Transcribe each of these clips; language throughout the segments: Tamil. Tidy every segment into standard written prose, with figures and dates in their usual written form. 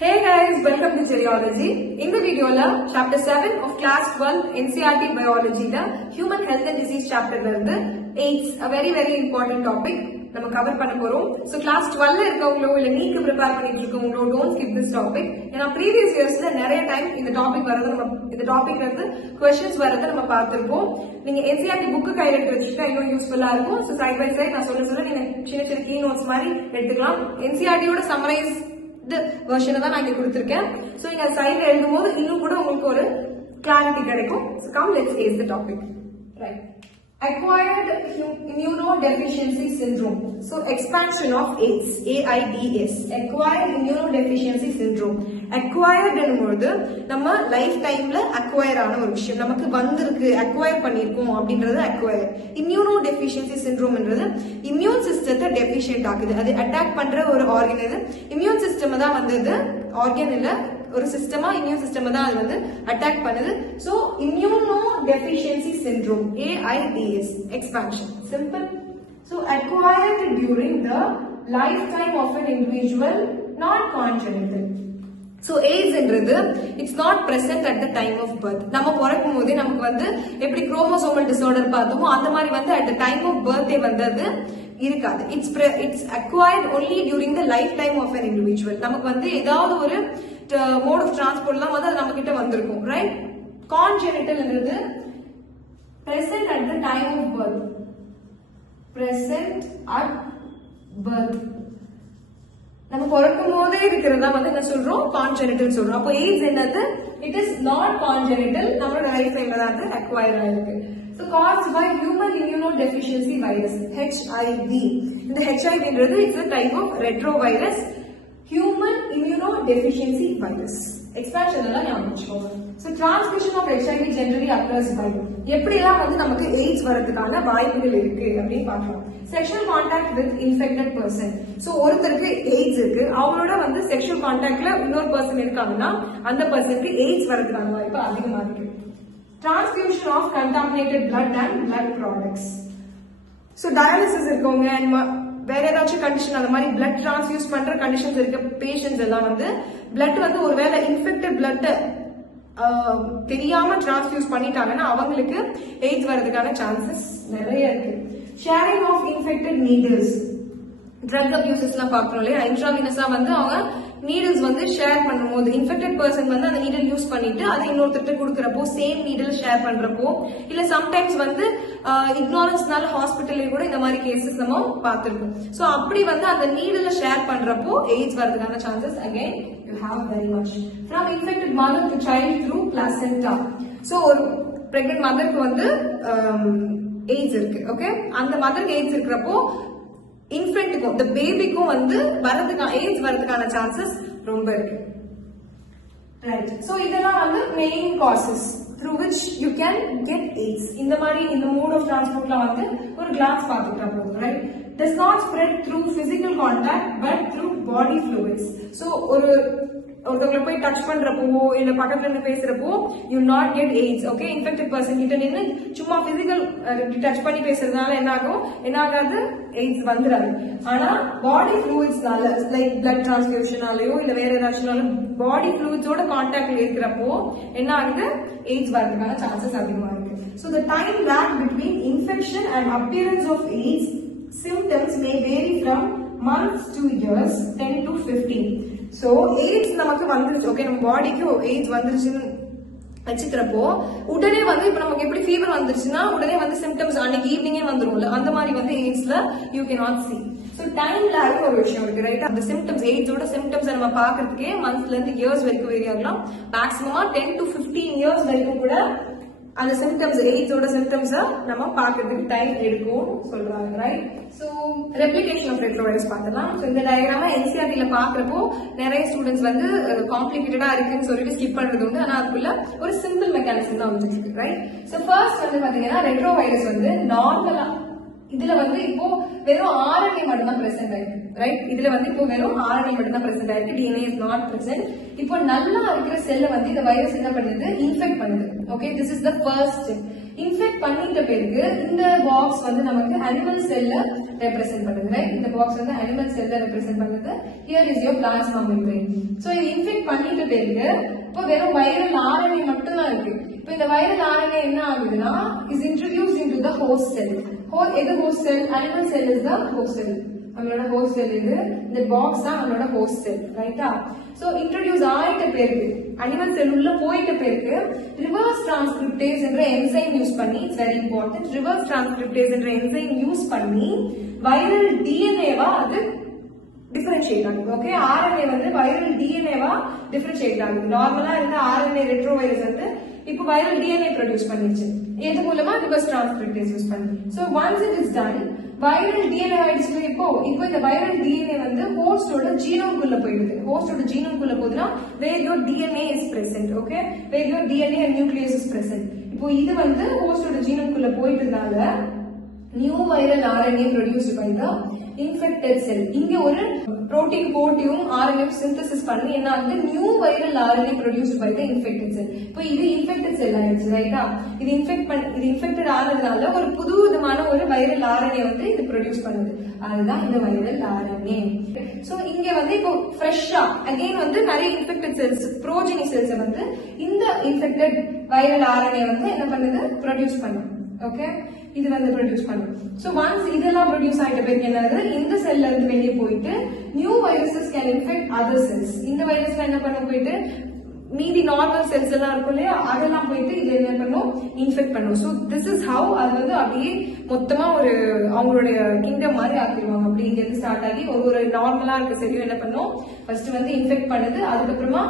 Hey guys, welcome to Geriology. In the video la chapter 7 of class 12 NCERT biology la human health and disease chapter la irundhu AIDS, a very important topic நம்ம கவர் பண்ண போறோம். சோ கிளாஸ் 12 ல இருக்கவங்களோ இல்ல நீட் ப்ரிப்பேர் பண்ணிட்டு இருக்கவங்களோ டோன்ட் ஸ்கிப் திஸ் டாபிக். ஏன்னா ப்ரீவியஸ் இயர்ஸ்ல நிறைய டைம் இந்த டாபிக் வரது இந்த டாபிக்ல இருந்து क्वेश्चंस வரது நம்ம பார்த்திருப்போம். நீங்க NCERT புக் கையில எடுத்து வச்சிட்டா இன்னும் யூஸ்ஃபுல்லா இருக்கும். சோ சைடு பை சைடு நான் சொல்ல நீங்க சின்ன கீ நோட்ஸ் மாதிரி எடுத்துக்கலாம். NCERT யோட சம்மரைஸ் வெர்ஷனை தான் நான் இங்க கொடுத்திருக்கேன். சோ நீங்க சைடுல எழுதும்போது இன்னும் கூட உங்களுக்கு ஒரு கிளாரிட்டி கிடைக்கும். So come let's ace the topic. Right. Acquired immunodeficiency syndrome. So expansion of AIDS, AIDS. Acquired immunodeficiency syndrome. Acquired என்னும்போது நம்ம லைஃப் டைம்ல அக்வயர் ஆன ஒரு விஷயம், நமக்கு வந்திருக்கு, அக்வயர் பண்ணிருக்கோம் அப்படின்றது அக்வயர். இம்யூனோடெஃபிஷியன்சி சிண்ட்ரோம்ன்றது இம்யூன் சிஸ்டத்தை டெஃபிஷியன்ட் ஆகுது, அது அட்டாக் பண்ற ஒரு ஆர்கன். இது இம்யூன் சிஸ்டம் தான் வந்தது, ஆர்கன் இல்ல, ஒரு சிஸ்டமா இம்யூன் சிஸ்டம் தான் அது வந்து அட்டாக் பண்ணுது. So immuno deficiency syndrome, AIDS, expansion, simple. So acquired during the lifetime of an individual, not congenital. So AIDS என்றது it's not present at the time of birth. நம்ம பிறக்கும் போதே நமக்கு வந்து எப்படி குரோமோசோமல் டிசார்டர் பார்த்தோமோ அந்த மாதிரி வந்து at the time of birth வந்தது இருக்காது. It's acquired only during the lifetime of an individual. நமக்கு வந்து ஏதாவது ஒரு மோட் ஆஃப் டிரான்ஸ்போர்ட்லாம் வந்து அது நம்ம கிட்ட வந்திருக்கும், ரைட்? கான்ஜெனிட்டல் என்றது present at the time of birth. Present at birth. நம்ம பிறக்கும் போதே இருக்கிறதா வந்து என்ன சொல்றோம்? கான்ஜெனிட்டல் சொல்றோம். அப்போ AIDS என்னது? It is not congenital. நம்மளோட லைஃப் டைம்ல தான் அது அக்வயர் ஆயிருக்கு. So caused by human immunodeficiency virus, HIV. இந்த HIV ன்றது it's a type of retrovirus, human immunodeficiency virus. Expansion எல்லாம் ஞாபகம் வச்சுக்கோங்க. So transmission of HIV generally occurs by எப்படிலாம் வந்து நமக்கு AIDS வரதுக்கான வாய்ப்புகள் இருக்கு அப்படின்னு பார்க்கலாம். Sexual contact with infected person. So ஒருத்தருக்கு AIDS இருக்கு, அவங்களோட வந்து sexual contactல இன்னொரு பர்சன் இருக்காங்கன்னா அந்த பர்சனுக்கு AIDS வரதுக்கான வாய்ப்பு அதிகமா இருக்கு. Transfusion of contaminated blood and blood products. So dialysis இருக்கவங்க and வேற ஏதாச்சும் கண்டிஷன் அந்த மாதிரி பிளட் டிரான்ஸ்ஃபியூஸ் பண்ற கண்டிஷன்ஸ் இருக்க பேஷண்ட்ஸ் எல்லாம் வந்து பிளட் வந்து ஒருவேளை இன்ஃபெக்டட் பிளட் தெரியாம டிரான்ஸ்ஃபியூஸ் பண்ணிட்டாங்கன்னா அவங்களுக்கு எய்ட்ஸ் வரதுக்கான சான்சஸ் நிறைய இருக்கு. Sharing of infected needles, drug abuses எல்லாம் பாக்குறோம் இல்லையா, இன்ட்ராவினஸா வந்து அவங்க நீடில்ஸ் வந்து ஷேர் பண்ணும்போது இன்ஃபெக்டட் பர்சன் வந்து அந்த நீடில் யூஸ் பண்ணிட்டு அது இன்னொருத்தருக்கு கொடுக்கறப்போ, சேம் நீடில் ஷேர் பண்றப்போ, இல்ல சம்டைம்ஸ் வந்து இக்னோரன்ஸ்னால ஹாஸ்பிட்டல்ல கூட இந்த மாதிரி கேசஸ் நம்ம பார்த்திருக்கோம். சோ அப்படி வந்து அந்த நீடில் ஷேர் பண்றப்போ எய்ட்ஸ் வரதுக்கான chances again you have very much. From infected mother to child through பிளாசென்டா. So ஒரு பிரெக்னன்ட் மதருக்கு வந்து எய்ட்ஸ் இருக்கு, ஓகே, அந்த மதருக்கு எய்ட்ஸ் இருக்கிறப்போ இன்ஃபென்ட்டுக்கும் இந்த பேபிக்கும் வந்து எய்ட்ஸ் வரதுக்கான சான்சஸ் ரொம்ப இருக்கு, ரைட்? சோ இதெல்லாம் வந்து main causes through which you can get AIDS. இந்த மாதிரி இந்த மோட் ஆஃப் டிரான்ஸ்போர்ட்ல வந்து ஒரு கிளாஸ் பார்த்துட்டா போதும், right? Does not spread through physical contact but through body fluids. So ஒருத்தவங்களை போய் டச் பண்றப்போ இல்ல பக்கத்துல இருந்து பேசுறப்போ you not get AIDS, okay? Infected person கிட்ட நின்று சும்மா பிசிக்கல் டச் பண்ணி பேசுறதுனால என்ன ஆகாது? எய்ட்ஸ் வந்துடாது. ஆனா பாடி ஃப்ளூயிட்ஸ்னால லைக் பிளட் டிரான்ஸ்ஃபியூஷனாலயோ இல்ல வேற ஏதாச்சும் பாடி ஃப்ளூயிட்ஸோட கான்டாக்ட்ல இருக்கிறப்போ என்ன ஆகுது? எய்ட்ஸ் வரதுக்கான சான்சஸ் அதிகமா இருக்கு. So the time lag between infection and appearance of AIDS symptoms may vary from months to years, 10 to 15. So AIDS நமக்கு வந்துருச்சு, ஓகே, நம்ம பாடிக்கு AIDS வந்துருச்சுன்னு வச்சுக்கிறப்போ உடனே வந்து இப்ப நமக்கு எப்படி ஃபீவர் வந்துருச்சுன்னா உடனே வந்து சிம்டம்ஸ் அன்னைக்கு ஈவினிங்கே வந்துரும்ல, அந்த மாதிரி வந்து எய்ட்ஸ்ல you can not see. So time lag ஒரு விஷயம் இருக்கு, ரைட்? அந்த சிம்டம்ஸ் எய்ட்ஸோட சிம்டம்ஸ் நம்ம பாக்குறதுக்கே மந்த்ஸ்ல இருந்து இயர்ஸ் வரைக்கும் வேரி ஆகலாம். மேக்ஸிமமா 10 to 15 இயர்ஸ் வரைக்கும் கூட அந்த சிம்டம்ஸ் எய்ட்ஸோட சிம்டம்ஸ் நம்ம பாக்குறதுக்கு டைம் எடுக்கும் சொல்றாங்க, right? So replication of retrovirus பார்த்தலாம். சோ இந்த டயக்ராம NCERT-ல பாக்குறப்போ நிறைய ஸ்டூடெண்ட்ஸ் வந்து காம்ப்ளிகேட்டடா இருக்குன்னு சொல்லிட்டு ஸ்கிப் பண்றது உண்டு. ஆனா அதுக்குள்ள ஒரு சிம்பிள் மெக்கானிசம் தான் வந்துருக்கு, ரைட்? சோ ஃபர்ஸ்ட் வந்து பாத்தீங்கன்னா ரெட்ரோவைரஸ் வந்து நார்மலா இதுல வந்து இப்போ வெறும் RNA மட்டும் தான் பிரசன்ட் ஆயிருக்கு, ரைட்? இதுல வந்து இப்போ வெறும் RNA மட்டும் தான் பிரசன்ட் ஆயிருக்கு, DNA is not present. இப்போ நல்லா இருக்கிற செல்ல வந்து இந்த வைரஸ் என்ன பண்ணுது? இன்ஃபெக்ட் பண்ணுது, okay? This is the first step. Infect பண்ணிட்ட பிறகு இந்த பாக்ஸ் வந்து நமக்கு அனிமல் செல்ல ரெப்ரசென்ட் பண்ணுது, ரைட்? இந்த பாக்ஸ் வந்து அனிமல் செல்ல ரெப்ரசென்ட் பண்ணுது. Here is your plasma membrane. So இது இன்ஃபெக்ட் பண்ணிட்ட பிறகு இப்போ வெறும் வைரல் ஆர்என்ஏ மட்டும் தான் இருக்கு. இப்போ இந்த வைரல் ஆர்என்ஏ என்ன ஆகுதுன்னா is introduced into the host cell. எது host cell? Animal cell is the host cell. நம்மளோட ஹோஸ்ட் செல் இது. இந்த பாக்ஸ் தான் நம்மளோட ஹோஸ்ட் செல், ரைட்டா? சோ இன்ட்ரோடியூஸ் ஆயிட்ட பிறகு அனிமல் செல் உள்ள போயிட்ட பிறகு ரிவர்ஸ் டிரான்ஸ்கிரிப்டேஸ் என்ற என்சைம் யூஸ் பண்ணி, it's very important, reverse transcriptase என்ற என்சைம் யூஸ் பண்ணி வைரல் டிஎன்ஏவா அது டிஃபரன்ஷியேட் ஆகுது. ஓகே, ஆர்என்ஏ வந்து வைரல் டிஎன்ஏவா டிஃபரன்ஷியேட் ஆகுது. நார்மலா இருந்த ஆர்என்ஏ ரெட்ரோவைரஸ் வந்து இப்போ வைரல் டிஎன்ஏ ப்ரொடியூஸ் பண்ணிச்சு. எது மூலமா? ரிவர்ஸ் டிரான்ஸ்கிரிப்டேஸ் யூஸ் பண்ணி. So once it is done, viral DNA ஆயிடுச்சு. இப்போ இந்த வைரல் டிஎன்ஏ வந்து ஹோஸ்டோட ஜீனோம்குள்ள போயிடுது. ஹோஸ்டோட ஜீனோம்குள்ள போகுதுன்னா where your DNA is present, okay, where your DNA and nucleus is present. இப்போ இது வந்து ஹோஸ்டோட ஜீனோம்குள்ள போயிட்டதால new viral RNA produced by the infected cell. இங்க ஒரு புரோட்டீன் போட்டியும் ஆர்என்ஏ சிந்தசிஸ் பண்ணி என்ன ஆகுது? New viral RNA produced by the infected cell. இப்போ இது இன்ஃபெக்டட் செல் ஆயிடுச்சு, ரைட்டா? இது இன்ஃபெக்டட் ஆனதுனால ஒரு புது விதமான ஒரு வைரல் ஆர்என்ஏ வந்து இது ப்ரொடியூஸ் பண்ணுது. அதுதான் இந்த வைரல் ஆர்என்ஏ. சோ இங்க வந்து இப்போ ஃப்ரெஷ்ஷா அகைன் வந்து நிறைய இன்ஃபெக்டட் செல்ஸ், ப்ரோஜெனி செல்ஸ் வந்து இந்த இன்ஃபெக்டட் வைரல் ஆர்என்ஏ வந்து என்ன பண்ணுது? ப்ரொடியூஸ் பண்ணுது. ஓகே, இது வந்து ப்ரொடியூஸ் பண்ணும். சோ ஒன்ஸ் இதெல்லாம் ப்ரொடியூஸ் ஆயிட்ட பிறகு என்னது? இந்த செல்ல இருந்து வெளியே போயிட்டு new viruses can infect other cells. இந்த வைரஸ்ல என்ன பண்ண போயிட்டு மீதி நார்மல் செல்ஸ் எல்லாம் இருக்கும் இல்லையா, அதெல்லாம் போயிட்டு இது என்ன பண்ணும்? இன்ஃபெக்ட் பண்ணும். சோ திஸ் இஸ் ஹவ் அது வந்து அப்படியே மொத்தமா ஒரு அவங்களுடைய கிங்டம் மாதிரி ஆக்கிடுவாங்க. அப்படி இங்க இருந்து ஸ்டார்ட் ஆகி ஒரு நார்மலா இருக்க செல்லும் என்ன பண்ணும்? ஃபர்ஸ்ட் வந்து இன்ஃபெக்ட் பண்ணுது. அதுக்கப்புறமா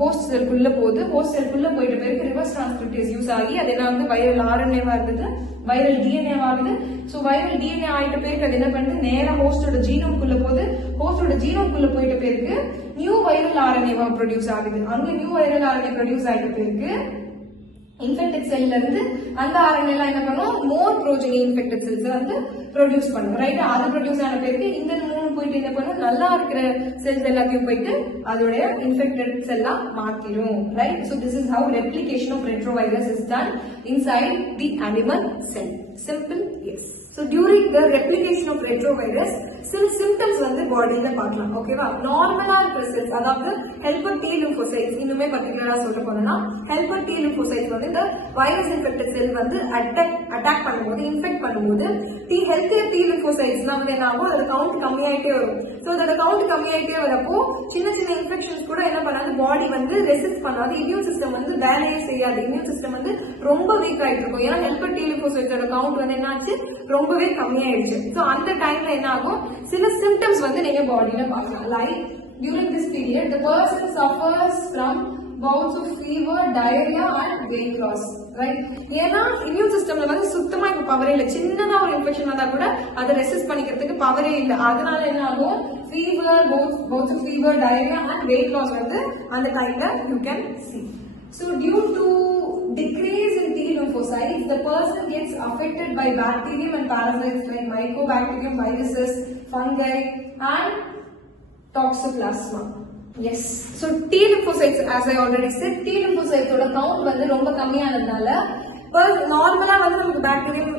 ஹோஸ்ட் செல்குள்ள போகுது. ஹோஸ்ட் செல்குள்ள போயிட்ட பிறகு ரிவர்ஸ் டிரான்ஸ்கிரிப்டேஸ் யூஸ் ஆகி அது என்ன வந்து வைரல் ஆர்என்ஏவா இருந்தது, வைரல் டிஎன்ஏ ஆகுது. சோ வைரல் டிஎன்ஏ ஆயிட்ட பிறகு அது என்ன பண்ணுது? நேரா ஹோஸ்டோட ஜீனோம்குள்ள போகுது. ஹோஸ்டோட ஜீனோம்குள்ள போயிட்ட பிறகு நியூ வைரல் ஆர்என்ஏவா ப்ரொடியூஸ் ஆகுது. அங்க நியூ வைரல் ஆர்என்ஏ ப்ரொடியூஸ் ஆயிட்ட பிறகு இன்ஃபெக்டட் செல்ல இருந்து அந்த ஆர்என்ஏ எல்லாம் என்ன பண்ணும்? மோர் ப்ரோஜெனி இன்ஃபெக்டட் செல்ஸ் வந்து ப்ரொடியூஸ் பண்ணும், ரைட்? அது ப்ரொடியூஸ் ஆன பிறகு இந்த மூணு போயிட்டு என்ன பண்ணும்? நல்லா இருக்கிற செல்ஸ் எல்லாத்தையும் போயிட்டு அதோடைய இன்ஃபெக்டட் செல்லா மாத்திரும், right? So this is how replication of retrovirus is done inside the animal cell. Simple? Yes. So during the replication of retrovirus சில சிம்டம்ஸ் வந்து பாடியில பார்க்கலாம். ஓகேவா? நார்மலா இருக்கிற செல்ஸ், அதாவது ஹெல்பர் டி லிம்போசைட்ஸ், இன்னுமே பர்டிகுலரா சொல்ல போனா ஹெல்பர் டி லிம்போசைட்ஸ் வந்து இந்த வைரஸ் இன்ஃபெக்டட் செல் வந்து அட்டாக் பண்ணும்போது, இன்ஃபெக்ட் பண்ணும்போது ஹெல்த்தியர் டி லிம்போசைட்ஸ்லாம் வந்து என்ன ஆகும்? அதோட கவுண்ட் கம்மியாயிட்டே வரும். சோ அதோட கவுண்ட் கம்மியாயிட்டே வரப்போ சின்ன சின்ன இன்ஃபெக்ஷன்ஸ் கூட என்ன பண்ணாது? பாடி வந்து ரெசிஸ்ட் பண்ணாது. இம்யூன் சிஸ்டம் வந்து வேலையே செய்யாது. இம்யூன் சிஸ்டம் வந்து ரொம்ப வீக் ஆயிட்டு இருக்கும். ஏன்னா ஹெல்பர் டி லிம்போசைட்ஸோட கவுண்ட் வந்து என்னாச்சு? ரொம்பவே கம்மியாயிடுச்சு. சோ அந்த டைம்ல என்ன ஆகும்? சில சிம்டம்ஸ் வந்து நீங்க பாடியில பார்க்கலாம். Like during this period the person suffers from bouts of fever, diarrhea and weight loss, right? ஏன்னா இம்யூன் சிஸ்டம்ல வந்து சுத்தமா இப்ப பவரே இல்ல. சின்னதா ஒரு இன்ஃபெக்ஷன் வந்தா கூட அதை ரெசிஸ்ட் பண்ணிக்கிறதுக்கு பவரே இல்ல. அதனால என்ன ஆகும்? Fever, bouts of fever, diarrhea and weight loss வந்து அந்த டைம்ல you can see. So due to decrease in T lymphocytes, the person gets affected by bacterium and parasites like mycobacterium, viruses, fungi and toxoplasma. Yes. So T lymphocytes, as I already said, T lymphocytes oda count வந்து ரொம்ப கம்மியானதால நார்மலா வந்து நமக்கு பாக்டீரியம்,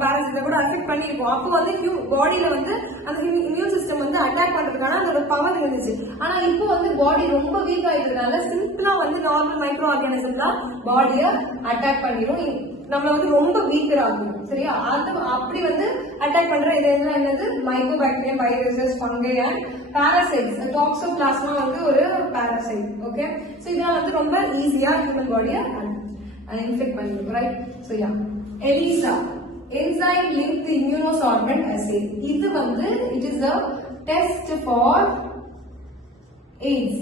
பாராசைட்ஸை கூட அஃபெக்ட் பண்ணிருக்கும். அப்போ வந்து பாடியில வந்து அந்த இம்யூன் சிஸ்டம் வந்து அட்டாக் பண்றதுக்கான அதோட பவர் இருந்துச்சு. ஆனா இப்போ வந்து பாடி ரொம்ப வீக் ஆயிட்டதுனால சிம்பிளா வந்து நார்மல் மைக்ரோ ஆர்கானிசம் தான் பாடியை அட்டாக் பண்ணிடும், நம்மள வந்து ரொம்ப வீக்கர் ஆகும். சரியா? அது அப்படி வந்து அட்டாக் பண்ற இது என்னது? Mycobacterium, viruses, fungi and parasites. Toxoplasma வந்து ஒரு பாராசைட். ஓகே, சோ இதெல்லாம் வந்து ரொம்ப ஈஸியா ஹியூமன் பாடியை இன்ஃபெக்ட் பண்ணிடும், right? So yeah, ELISA, enzyme linked immunosorbent assay. இது வந்து it is a test for AIDS.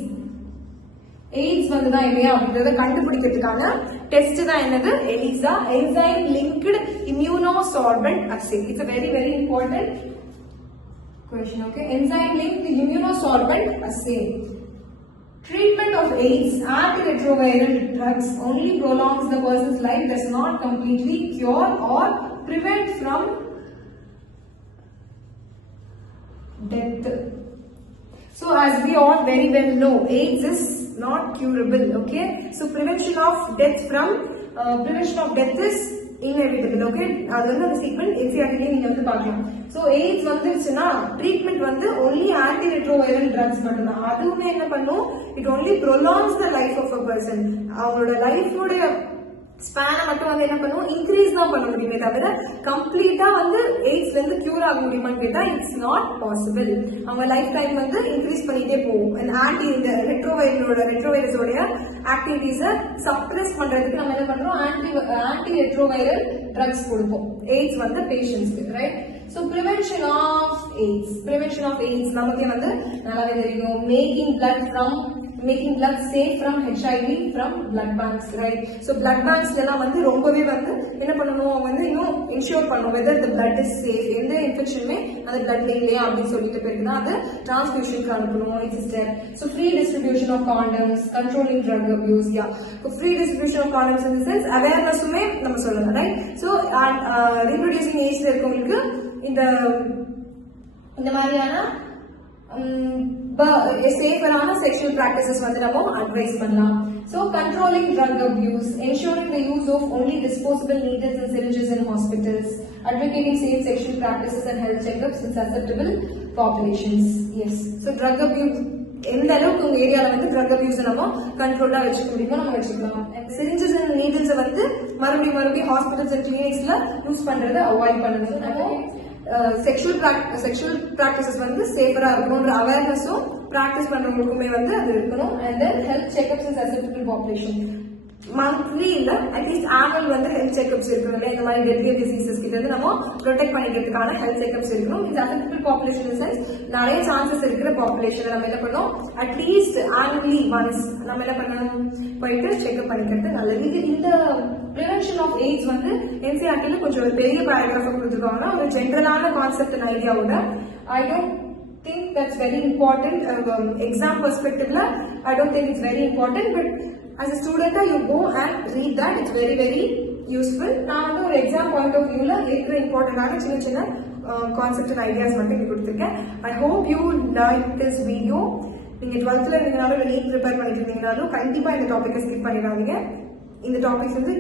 AIDS வந்து தான் இல்லையா அப்படின்றத கண்டுபிடிக்கிறதுக்கான டெஸ்ட் தான் என்னது? ELISA, enzyme linked immunosorbent assay. It's a very very important question. Okay, enzyme linked immunosorbent assay. Treatment of AIDS, antiretroviral drugs only prolongs the person's life, does not completely cure or prevent from death. So as we all very well know, AIDS is not curable. Okay, so prevention of death is inevitable. Okay, அது வந்து அந்த ஸ்டேட்மெண்ட் எக்ஸாக்ட்லி நீங்க வந்து பார்க்கலாம். சோ எய்ட்ஸ் வந்துருச்சுன்னா ட்ரீட்மெண்ட் வந்து ஒன்லி ஆன்டி ரெட்ரோவைரல் ட்ரக்ஸ் மட்டும்தான். அதுவுமே என்ன பண்ணும்? it only prolongs the life of a person. அவங்களோட லைஃபோட ஸ்பேனை மட்டும் வந்து என்ன பண்ணுவோம், இன்க்ரீஸ் தான் பண்ண முடியுமே தவிர கம்ப்ளீட்டா வந்து எய்ட்ஸ்ல இருந்து கியூர் ஆக முடியுமான்னு கேட்டா இட்ஸ் நாட் பாசிபிள். அவங்க லைஃப் டைம் வந்து இன்க்ரீஸ் பண்ணிட்டே போகும். இந்த ரெட்ரோவைரஸோடைய ஆக்டிவிட்டிஸை சப்ரஸ் பண்றதுக்கு நம்ம என்ன பண்றோம், ஆன்டி ரெட்ரோவைரல் ட்ரக்ஸ் கொடுப்போம் எய்ட்ஸ் வந்து பேஷண்ட்ஸ்க்கு, right? So prevention of AIDS நமக்கே வந்து நல்லாவே தெரியும். making blood safe from HIV from blood banks, right? So blood banks எல்லாம் வந்து ரொம்பவே வந்து என்ன பண்ணணும், வந்து இன்னும் இன்ஷூர் பண்ணணும் whether the blood is safe, எந்த இன்ஃபெக்ஷனுமே அந்த bloodல இல்லையா அப்படின்னு சொல்லிட்டு பிறகுதான் அது டிரான்ஸ்ஃபியூஷனுக்கு அனுப்பணும். It's a step. So free distribution of condoms, controlling drug abuse, so free distribution of condoms in the sense awareness-உமே நம்ம சொல்லலாம், right? So reproducing age-ல இருக்கவங்களுக்கு இந்த மாதிரியான சேஃபரான செக்ஷுவல் பிராக்டிசஸ் வந்து நம்ம அட்வைஸ் பண்ணலாம். So controlling drug abuse, ensuring the use of only disposable needles and syringes in hospitals, advocating safe sexual practices and health checkups in susceptible populations. Yes. So drug abuse எந்த அளவுக்கு உங்க ஏரியால வந்து ட்ரக் அபியூஸ் நம்ம கண்ட்ரோலா வச்சுக்க முடியுமோ நம்ம வச்சுக்கலாம். சிரிஞ்சஸ் அண்ட் நீடில்ஸ் வந்து மறுபடியும் ஹாஸ்பிட்டல்ஸ் அண்ட் கிளினிக்ஸ்ல யூஸ் பண்றதை அவாய்ட் பண்ணணும். நம்ம செக்ஷுவல் பிராக்டிசஸ் வந்து சேஃபரா இருக்கணும்ன்ற அவேர்னஸும் பிராக்டிஸ் பண்றவங்களுக்குமே வந்து அது இருக்கணும். And then health check-ups in சசெப்டிபிள் population monthly இல்ல அட்லீஸ்ட் ஆனுவல் வந்து ஹெல்த் செக்அப்ஸ் இருக்கணும். இந்த மாதிரி டெட்லி டிசீசஸ் கிட்ட இருந்து நம்ம ப்ரொடெக்ட் பண்ணிக்கிறதுக்கான ஹெல்த் செக்அப்ஸ் இருக்கணும். இந்த சசெப்டிபிள் பாப்புலேஷன் சென்ஸ் நிறைய சான்சஸ் இருக்கிற பாப்புலேஷன் நம்ம என்ன பண்ணோம், அட்லீஸ்ட் ஆனுவலி ஒன்ஸ் நம்ம என்ன பண்ணணும், போயிட்டு செக்அப் பண்ணிக்கிறது நல்லது. இந்த prevention of AIDS வந்து NCERT-ல கொஞ்சம் ஒரு பெரிய பேராகிராஃப் கொடுத்துருக்காங்கன்னா ஒரு ஜென்ரலான கான்செப்ட் அண்ட் ஐடியாவோட I don't think that's very important. Exam perspective-ல I don't think it's very important, but as a student you go and read that. It's very very useful. நான் வந்து ஒரு எக்ஸாம் பாயிண்ட் ஆஃப் வியூல இருக்கிற இம்பார்ட்டன்டான சின்ன கான்செப்ட் அண்ட் ஐடியாஸ் மட்டும் இங்க கொடுத்துருக்கேன். I hope you like this video. நீங்க 12th இருந்தீங்கனாலும் நீட் ப்ரிப்பேர் பண்ணிட்டு இருந்தீங்கனாலும் கண்டிப்பா இந்த டாபிக்கை ஸ்கிப் பண்ணிடாதீங்க. இந்த டாபிக்ஸ் வந்து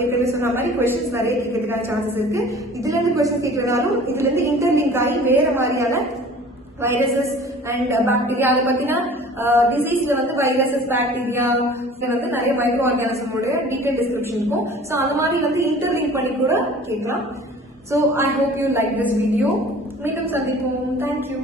ஏற்கனவே சொன்ன மாதிரி கொஸ்டின்ஸ் நிறைய கேட்கறதுக்கான சான்சஸ் இருக்கு. இதுல இருந்து கொஸ்டின் கேட்கறதாலும் இதுல இருந்து இன்டர்லிங்க் ஆகி வேற மாதிரியான வைரஸஸ் அண்ட் பாக்டீரியா, அதை பத்தினா டிசீஸ்ல வந்து வைரஸஸ் பாக்டீரியா வந்து நிறைய மைக்ரோ ஆர்கானிசமோட டீடைல் டிஸ்கிரிப்ஷன் இருக்கும். ஸோ அந்த மாதிரி வந்து இன்டர்லிங்க் பண்ணி கூட கேட்கலாம். So I hope you like this video. மீண்டும் சந்திப்போம். தேங்க்யூ.